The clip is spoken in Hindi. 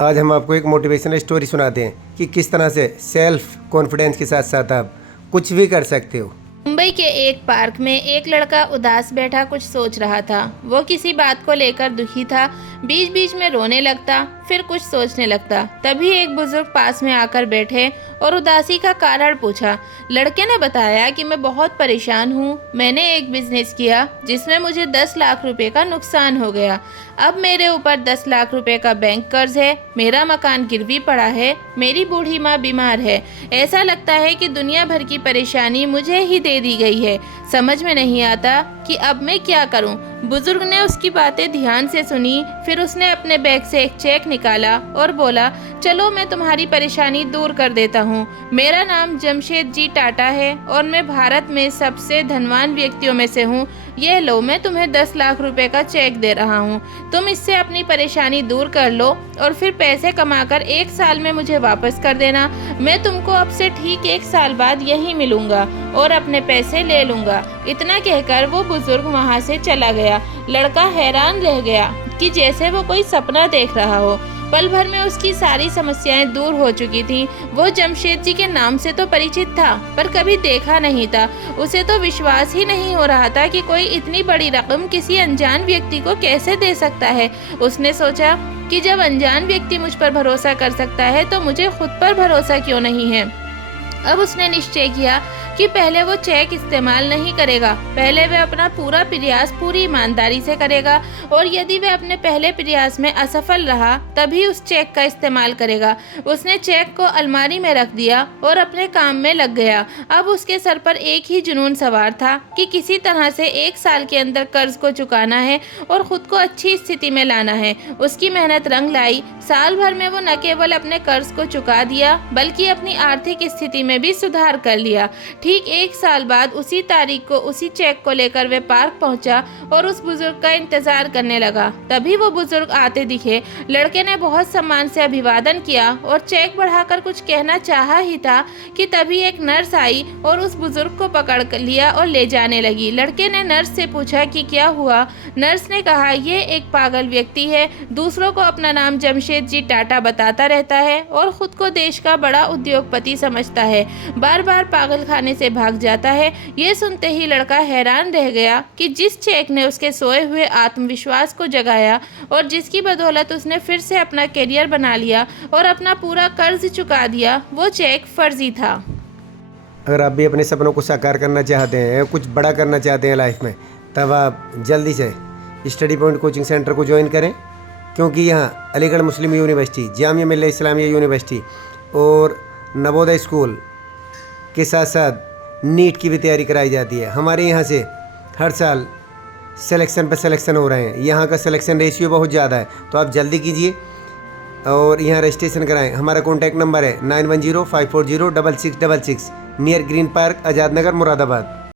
आज हम आपको एक मोटिवेशनल स्टोरी सुनाते हैं कि किस तरह से सेल्फ कॉन्फिडेंस के साथ साथ आप कुछ भी कर सकते हो। मुंबई के एक पार्क में एक लड़का उदास बैठा कुछ सोच रहा था। वो किसी बात को लेकर दुखी था। बीच बीच में रोने लगता, फिर कुछ सोचने लगता। तभी एक बुजुर्ग पास में आकर बैठे और उदासी का कारण पूछा। लड़के ने बताया कि मैं बहुत परेशान हूँ। मैंने एक बिजनेस किया जिसमें मुझे 10 लाख रुपए का नुकसान हो गया। अब मेरे ऊपर 10 लाख रुपए का बैंक कर्ज है। मेरा मकान गिरवी पड़ा है। मेरी बूढ़ी माँ बीमार है। ऐसा लगता है कि दुनिया भर की परेशानी मुझे ही दे दी गई है। समझ में नहीं आता कि अब मैं क्या करूं। बुजुर्ग ने उसकी बातें ध्यान से सुनी। फिर उसने अपने बैग से एक चेक निकाला और बोला, चलो मैं तुम्हारी परेशानी दूर कर देता हूँ। मेरा नाम जमशेद जी टाटा है और मैं भारत में सबसे धनवान व्यक्तियों में से हूँ। ये लो, मैं तुम्हें 10 लाख रुपए का चेक दे रहा हूँ। तुम इससे अपनी परेशानी दूर कर लो और फिर पैसे कमाकर 1 साल में मुझे वापस कर देना। मैं तुमको अब से ठीक 1 साल बाद यहीं मिलूंगा और अपने पैसे ले लूंगा। इतना कहकर वो बुजुर्ग वहाँ से चला गया। लड़का हैरान रह गया कि जैसे वो कोई सपना देख रहा हो। पल भर में उसकी सारी समस्याएं दूर हो चुकी थीं। वो जमशेद जी के नाम से तो परिचित था, पर कभी देखा नहीं था। उसे तो विश्वास ही नहीं हो रहा था कि कोई इतनी बड़ी रकम किसी अनजान व्यक्ति को कैसे दे सकता है। उसने सोचा कि जब अनजान व्यक्ति मुझ पर भरोसा कर सकता है तो मुझे खुद पर भरोसा क्यों नहीं है। अब उसने निश्चय किया कि पहले वो चेक इस्तेमाल नहीं करेगा। पहले वह अपना पूरा प्रयास पूरी ईमानदारी से करेगा और यदि वह अपने पहले प्रयास में असफल रहा तभी उस चेक का इस्तेमाल करेगा। उसने चेक को अलमारी में रख दिया और अपने काम में लग गया। अब उसके सर पर एक ही जुनून सवार था कि किसी तरह से 1 साल के अंदर कर्ज को चुकाना है और खुद को अच्छी स्थिति में लाना है। उसकी मेहनत रंग लाई। साल भर में वो न केवल अपने कर्ज को चुका दिया बल्कि अपनी आर्थिक स्थिति में भी सुधार कर लिया। ठीक 1 साल बाद उसी तारीख को उसी चेक को लेकर वे पार्क पहुंचा और उस बुजुर्ग का इंतजार करने लगा। तभी वो बुजुर्ग आते दिखे। लड़के ने बहुत सम्मान से अभिवादन किया और चेक बढ़ाकर कुछ कहना चाहा ही था कि तभी एक नर्स आई और उस बुजुर्ग को पकड़ लिया और ले जाने लगी। लड़के ने नर्स से पूछा कि क्या हुआ। नर्स ने कहा, ये एक पागल व्यक्ति है, दूसरों को अपना नाम जमशेद जी टाटा बताता रहता है और खुद को देश का बड़ा उद्योगपति समझता है। बार बार पागल खाने से भाग जाता है। ये सुनते ही लड़का हैरान रह गया कि जिस चेक ने उसके सोए हुए आत्मविश्वास को जगाया और जिसकी बदौलत उसने फिर से अपना करियर बना लिया और अपना पूरा कर्ज चुका दिया, वो चेक फर्जी था। अगर आप भी अपने सपनों को साकार करना चाहते हैं, कुछ बड़ा करना चाहते हैं लाइफ में, तब आप जल्दी से स्टडी पॉइंट कोचिंग सेंटर को ज्वाइन करें, क्योंकि यहाँ अलीगढ़ मुस्लिम यूनिवर्सिटी, जामिया मिल्लिया इस्लामिया यूनिवर्सिटी और नवोदय स्कूल के साथ साथ नीट की भी तैयारी कराई जाती है। हमारे यहाँ से हर साल सिलेक्शन पर सिलेक्शन हो रहे हैं। यहाँ का सिलेक्शन रेशियो बहुत ज़्यादा है, तो आप जल्दी कीजिए और यहाँ रजिस्ट्रेशन कराएं। हमारा कॉन्टैक्ट नंबर है 9105406666, near green park, Azad Nagar, Moradabad.